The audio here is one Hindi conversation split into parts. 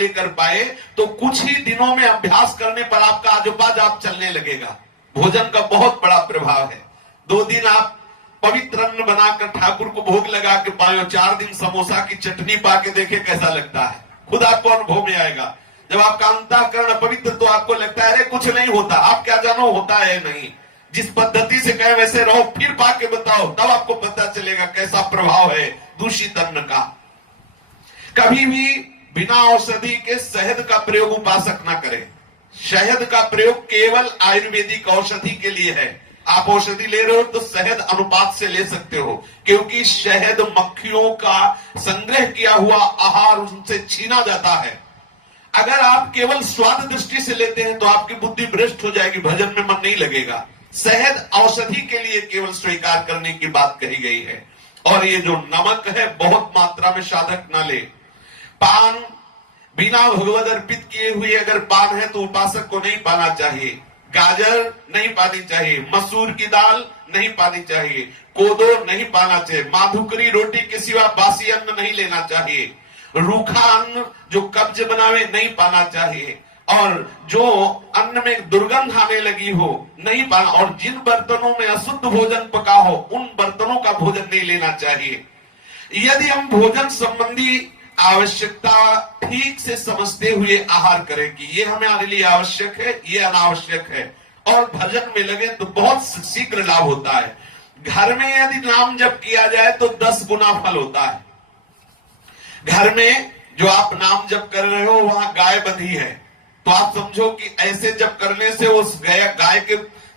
लेकर पाए तो कुछ ही दिनों में अभ्यास करने पर आपका अजपा जाप चलने लगेगा। भोजन का बहुत बड़ा प्रभाव है। 2 दिन आप पवित्र अन्न बनाकर ठाकुर को भोग लगा के पाए, 4 दिन समोसा की चटनी पाके देखे कैसा लगता है, खुद आपको अनुभव में आएगा। जब आपका अंतःकरण पवित्र तो आपको लगता है अरे कुछ नहीं होता, आप क्या जानो होता है नहीं। जिस पद्धति से कहे वैसे रहो, फिर पाके बताओ, तब आपको पता चलेगा कैसा प्रभाव है दूषित अन्न का। कभी भी बिना औषधि के शहद का प्रयोग उपासक ना करें। शहद का प्रयोग केवल आयुर्वेदिक औषधि के लिए है। आप औषधि ले रहे हो तो शहद अनुपात से ले सकते हो, क्योंकि शहद मक्खियों का संग्रह किया हुआ आहार उनसे छीना जाता है। अगर आप केवल स्वाद दृष्टि से लेते हैं तो आपकी बुद्धि भ्रष्ट हो जाएगी, भजन में मन नहीं लगेगा। शहद औषधि के लिए केवल स्वीकार करने की बात कही गई है। और ये जो नमक है बहुत मात्रा में साधक न ले। पान बिना भगवद अर्पित किए हुए अगर पान है तो उपासक को नहीं पाना चाहिए। गाजर नहीं पानी चाहिए, मसूर की दाल नहीं पानी चाहिए, कोदो नहीं पाना चाहिए, माधुकरी रोटी के सिवा बासी अन्न नहीं लेना चाहिए, रूखा अन्न जो कब्ज बनावे नहीं पाना चाहिए, और जो अन्न में दुर्गंध आने लगी हो नहीं पाना, और जिन बर्तनों में अशुद्ध भोजन पका हो उन बर्तनों का भोजन नहीं लेना चाहिए। यदि हम भोजन संबंधी आवश्यकता ठीक से समझते हुए आहार करें कि ये हमारे लिए आवश्यक है, ये अनावश्यक है, और भजन में लगे तो बहुत शीघ्र लाभ होता है। घर में यदि नाम जप किया जाए तो 10 गुना फल होता है। घर में जो आप नाम जप कर रहे हो वहां गाय बंधी है, तो आप समझो कि ऐसे जप करने से उस गाय के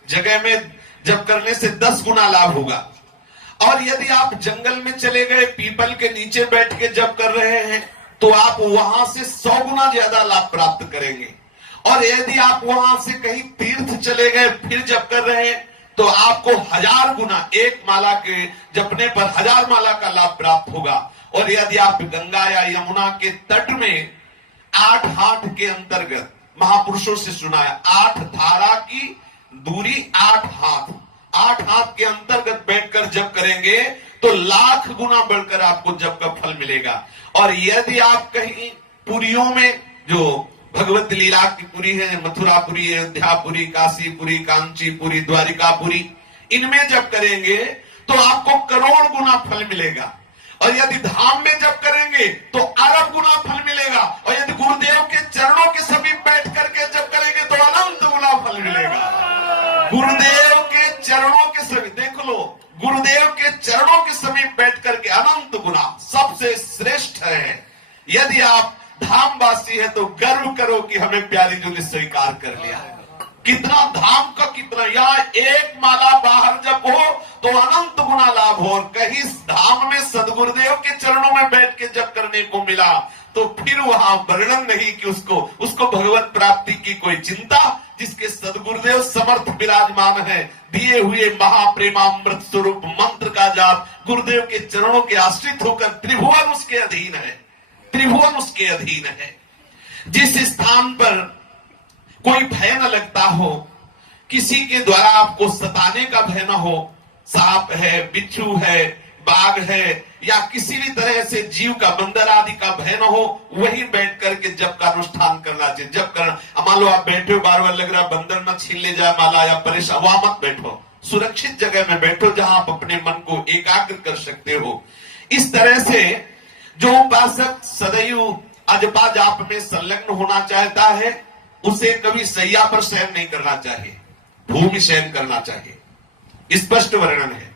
जगह में जप करने से 10 गुना लाभ होगा। और यदि आप जंगल में चले गए, पीपल के नीचे बैठ के जप कर रहे हैं तो आप वहां से 100 गुना ज्यादा लाभ प्राप्त करेंगे। और यदि आप वहां से कहीं तीर्थ चले गए फिर जप कर रहे हैं तो आपको 1000 गुना, एक माला के जपने पर 1000 माला का लाभ प्राप्त होगा। और यदि आप गंगा या यमुना के तट में 8 हाथ के अंतर्गत, महापुरुषों से सुना है, 8 धारा की दूरी 8 हाथ, 8 हाथ के अंतर्गत बैठकर जप करेंगे तो लाख गुना बढ़कर आपको जप का फल मिलेगा। और यदि आप कहीं पुरियों में, जो भगवत लीला की पुरी है, मथुरापुरी, अयोध्यापुरी, काशीपुरी, कांचीपुरी, द्वारिकापुरी, इनमें जप करेंगे तो आपको करोड़ गुना फल मिलेगा। और यदि धाम में जप करेंगे तो अरब गुना फल मिलेगा। और यदि गुरुदेव के चरणों के समीप बैठ करके जप करेंगे तो अनंत गुना फल मिलेगा। गुरुदेव के चरणों के समीप, देख लो, गुरुदेव के चरणों के समीप बैठ करके अनंत गुना सबसे श्रेष्ठ है। यदि आप धामवासी है तो गर्व करो कि हमें प्यारी जी ने स्वीकार कर लिया। कितना धाम का कितना, यहाँ एक माला बाहर जब हो तो अनंत गुना लाभ हो, और कहीं धाम में सदगुरुदेव के चरणों में बैठ के जब करने को मिला तो फिर वहां वर्णन नहीं कि उसको भगवत प्राप्ति की कोई चिंता। जिसके सदगुरुदेव समर्थ विराजमान है, दिए हुए महाप्रेमामृत स्वरूप मंत्र का जाप गुरुदेव के चरणों के आश्रित होकर त्रिभुवन उसके अधीन है, त्रिभुवन उसके अधीन है। जिस स्थान पर कोई भय न लगता हो, किसी के द्वारा आपको सताने का भय न हो, सांप है, बिच्छू है, बाघ है, या किसी भी तरह से जीव का, बंदर आदि का भय न हो, वही बैठ करके जप का अनुष्ठान करना चाहिए। जप करना, मान लो आप बैठे हो, बार बार लग रहा बंदर न छीन ले जाए माला या परेशान, वहां मत बैठो, सुरक्षित जगह में बैठो जहां आप अपने मन को एकाग्र कर सकते हो। इस तरह से जो उपासक सदैव अजपा जाप में संलग्न होना चाहता है उसे कभी सैया पर शयन नहीं करना चाहिए, भूमि शयन करना चाहिए। स्पष्ट वर्णन है।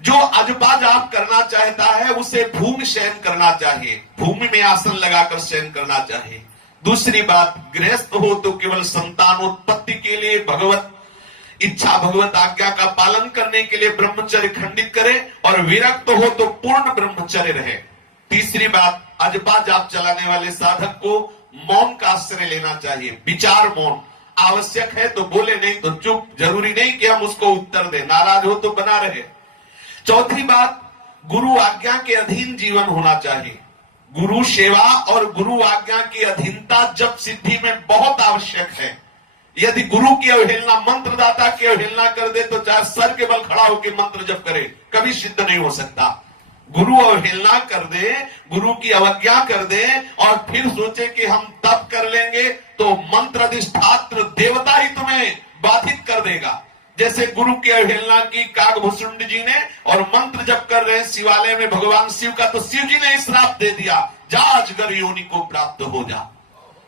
जो अजपा जाप करना चाहता है उसे भूमि शयन करना चाहिए, भूमि में आसन लगाकर शयन करना चाहिए। दूसरी बात, गृहस्थ हो तो केवल संतानोत्पत्ति के लिए भगवत इच्छा, भगवत आज्ञा का पालन करने के लिए ब्रह्मचर्य खंडित करे, और विरक्त हो तो पूर्ण ब्रह्मचर्य रहे। तीसरी बात, अजपा जाप चलाने वाले साधक को मौन का आश्रय लेना चाहिए, विचार मौन। आवश्यक है तो बोले, नहीं तो चुप। जरूरी नहीं कि हम उसको उत्तर दें, नाराज हो तो बना रहे। चौथी बात, गुरु आज्ञा के अधीन जीवन होना चाहिए। गुरु सेवा और गुरु आज्ञा की अधीनता जप सिद्धि में बहुत आवश्यक है। यदि गुरु की अवहेलना, मंत्रदाता की अवहेलना कर दे तो चाहे सर के बल खड़ा होकर मंत्र जप करे, कभी सिद्ध नहीं हो सकता। गुरु अवहेलना कर दे, गुरु की अवज्ञा कर दे और फिर सोचे कि हम तप कर लेंगे तो मंत्र अधिष्ठात्र देवता ही तुम्हें बाधित कर देगा। जैसे गुरु की अवहेलना की काकभूषुंड जी ने, और मंत्र जप कर रहे हैं शिवालय में भगवान शिव का, तो शिव जी ने श्राप दे दिया, जा अजगर योनि को प्राप्त हो जा।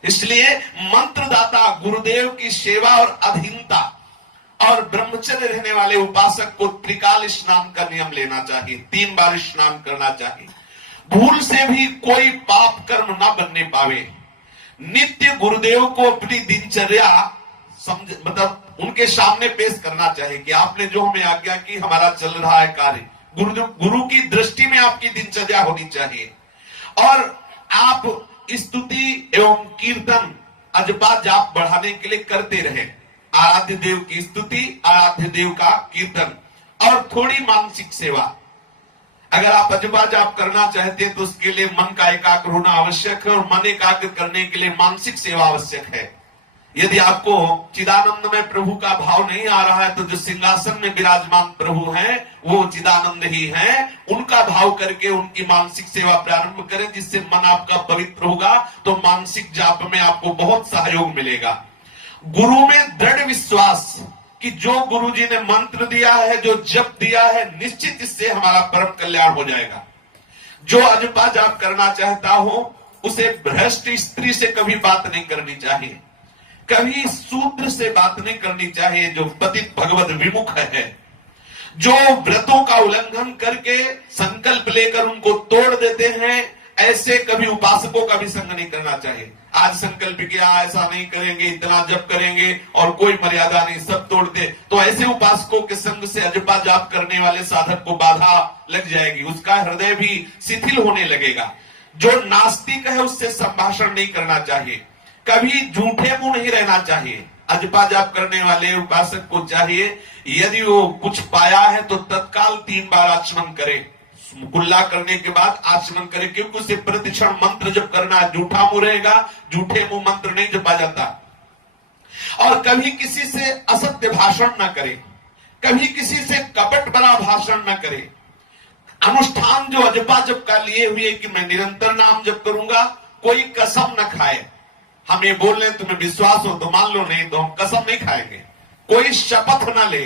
इसलिए मंत्रदाता गुरुदेव की सेवा और अधीनता और ब्रह्मचर्य रहने वाले उपासक को त्रिकाल स्नान का नियम लेना चाहिए, 3 बार स्नान करना चाहिए। भूल से भी कोई पाप कर्म ना बनने पावे। नित्य गुरुदेव को अपनी दिनचर्या समझ, मतलब उनके सामने पेश करना चाहिए कि आपने जो हमें आज्ञा की, हमारा चल रहा है कार्य। गुरु की दृष्टि में आपकी दिनचर्या होनी चाहिए। और आप स्तुति एवं कीर्तन अजपा जाप बढ़ाने के लिए करते रहे। आराध्य देव की स्तुति, आराध्य देव का कीर्तन और थोड़ी मानसिक सेवा। अगर आप अजपा जाप करना चाहते हैं तो उसके लिए मन का एकाग्र होना आवश्यक है, और मन एकाग्र करने के लिए मानसिक सेवा आवश्यक है। यदि आपको चिदानंद में प्रभु का भाव नहीं आ रहा है तो जो सिंहासन में विराजमान प्रभु हैं वो चिदानंद ही हैं, उनका भाव करके उनकी मानसिक सेवा प्रारंभ करें, जिससे मन आपका पवित्र होगा तो मानसिक जाप में आपको बहुत सहयोग मिलेगा। गुरु में दृढ़ विश्वास कि जो गुरु जी ने मंत्र दिया है, जो जप दिया है, निश्चित इससे हमारा परम कल्याण हो जाएगा। जो अजपा जाप करना चाहता हो उसे भ्रष्ट स्त्री से कभी बात नहीं करनी चाहिए, कभी शूद्र से बात नहीं करनी चाहिए जो पतित भगवत विमुख है, जो व्रतों का उल्लंघन करके संकल्प लेकर उनको तोड़ देते हैं, ऐसे कभी उपासकों का भी संग नहीं करना चाहिए। आज संकल्प किया ऐसा नहीं करेंगे, इतना जप करेंगे और कोई मर्यादा नहीं, सब तोड़ दे, तो ऐसे उपासकों के संग से अजपा जाप करने वाले साधक को बाधा लग जाएगी, उसका हृदय भी शिथिल होने लगेगा। जो नास्तिक है उससे संभाषण नहीं करना चाहिए, कभी झूठे मुंह नहीं रहना चाहिए। अजपा जाप करने वाले उपासक को चाहिए यदि वो कुछ पाया है तो तत्काल 3 बार आचमन करे, कुल्ला करने के बाद आचमन करे, क्योंकि उसे प्रतिक्षण मंत्र जप करना है। झूठा मुंह रहेगा, झूठे मुंह मंत्र नहीं जपा जाता। और कभी किसी से असत्य भाषण न करे, कभी किसी से कपट भरा भाषण न करे। अनुष्ठान जो अजपा जप का लिए हुए कि मैं निरंतर नाम जप करूंगा, कोई कसम न खाए। हम ये बोल रहे तुम्हें विश्वास हो तो मान लो, नहीं तो हम कसम नहीं खाएंगे। कोई शपथ न ले,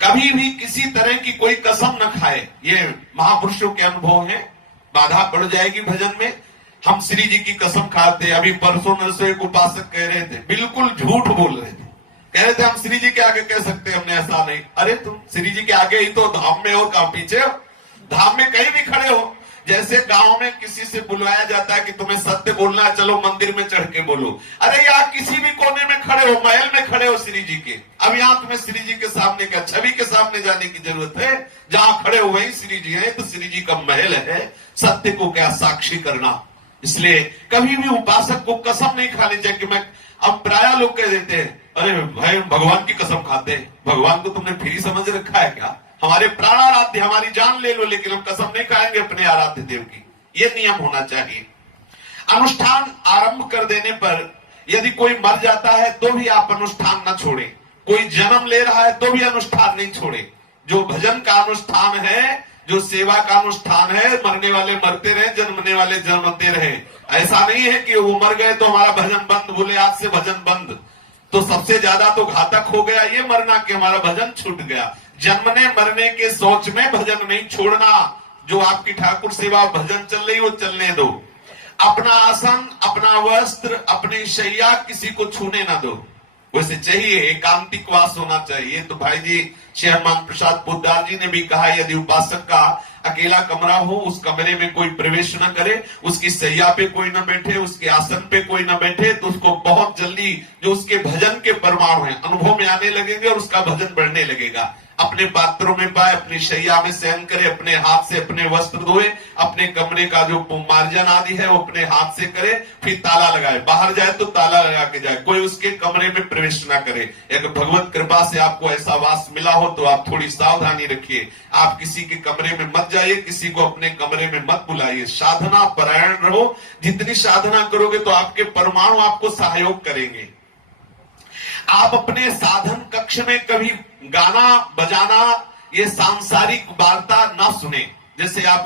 कभी भी किसी तरह की कोई कसम न खाए। ये महापुरुषों के अनुभव है। बाधा पड़ जाएगी भजन में। हम श्री जी की कसम खाते, अभी परसों नरसों एक उपासक कह रहे थे, बिल्कुल झूठ बोल रहे थे, कह रहे थे हम श्री जी के आगे कह सकते हैं, हमने ऐसा नहीं। अरे तुम श्री जी के आगे ही तो धाम में हो, कहां पीछे हो? धाम में कहीं भी खड़े हो। जैसे गांव में किसी से बुलवाया जाता है कि तुम्हें सत्य बोलना है, चलो मंदिर में चढ़ के बोलो। अरे यार किसी भी कोने में खड़े हो, महल में खड़े हो श्री जी के, अब यहाँ तुम्हें श्री जी के सामने क्या, छवि के सामने जाने की जरूरत है? जहां खड़े हो वहीं श्री जी है, तो श्री जी का महल है, सत्य को क्या साक्षी करना। इसलिए कभी भी उपासक को कसम नहीं खानी चाहिए कि मैं, अब प्राय लोग कह देते हैं अरे भाई भगवान की कसम खाते हैं। भगवान को तुमने फ्री समझ रखा है क्या? हमारे प्राणाराध्य, हमारी जान ले लो, लेकिन हम कसम नहीं खाएंगे अपने आराध्य देव की। ये नियम होना चाहिए। अनुष्ठान आरंभ कर देने पर यदि कोई मर जाता है तो भी आप अनुष्ठान न छोड़ें। कोई जन्म ले रहा है तो भी अनुष्ठान नहीं छोड़े। जो भजन का अनुष्ठान है, जो सेवा का अनुष्ठान है, मरने वाले मरते रहे, जन्मने वाले जन्मते रहे। ऐसा नहीं है कि वो मर गए तो हमारा भजन बंद, बोले आज से भजन बंद, तो सबसे ज्यादा तो घातक हो गया ये मरना कि हमारा भजन छूट गया। जन्मने मरने के सोच में भजन नहीं छोड़ना। जो आपकी ठाकुर सेवा भजन चल रही वो चलने दो। अपना आसन, अपना वस्त्र, अपनी शैया किसी को छूने ना दो। वैसे चाहिए एकांतिक वास होना चाहिए। तो भाई जी श्री हनुमान प्रसाद पोद्दार जी ने भी कहा यदि उपासक का अकेला कमरा हो, उस कमरे में कोई प्रवेश न करे, उसकी सैया पे कोई न बैठे, उसके आसन पे कोई न बैठे, तो उसको बहुत जल्दी जो उसके भजन के परमाणु हैं अनुभव में आने लगेंगे और उसका भजन बढ़ने लगेगा। अपने पात्रों में पाए, अपनी शैया में शयन करे, अपने हाथ से अपने वस्त्र धोए, अपने कमरे का जो मार्जन आदि है वो अपने हाथ से करे, फिर ताला लगाए। बाहर जाए तो ताला लगा के जाए, कोई उसके कमरे में प्रवेश ना करे। अगर भगवत कृपा से आपको ऐसा वास मिला हो तो आप थोड़ी सावधानी रखिए। आप किसी के कमरे में मत जाइए, किसी को अपने कमरे में मत बुलाइए। साधना परायण रहो। जितनी साधना करोगे तो आपके परमाणु आपको सहयोग करेंगे। आप अपने साधन कक्ष में कभी गाना बजाना, ये सांसारिक वार्ता ना सुने। जैसे आप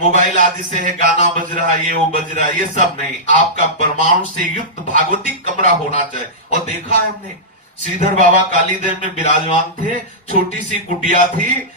मोबाइल आदि से है गाना बज रहा है, ये वो बज रहा है, ये सब नहीं। आपका परमाणु से युक्त भागवतिक कमरा होना चाहिए। और देखा है हमने, श्रीधर बाबा कालीदेव में विराजमान थे, छोटी सी कुटिया थी,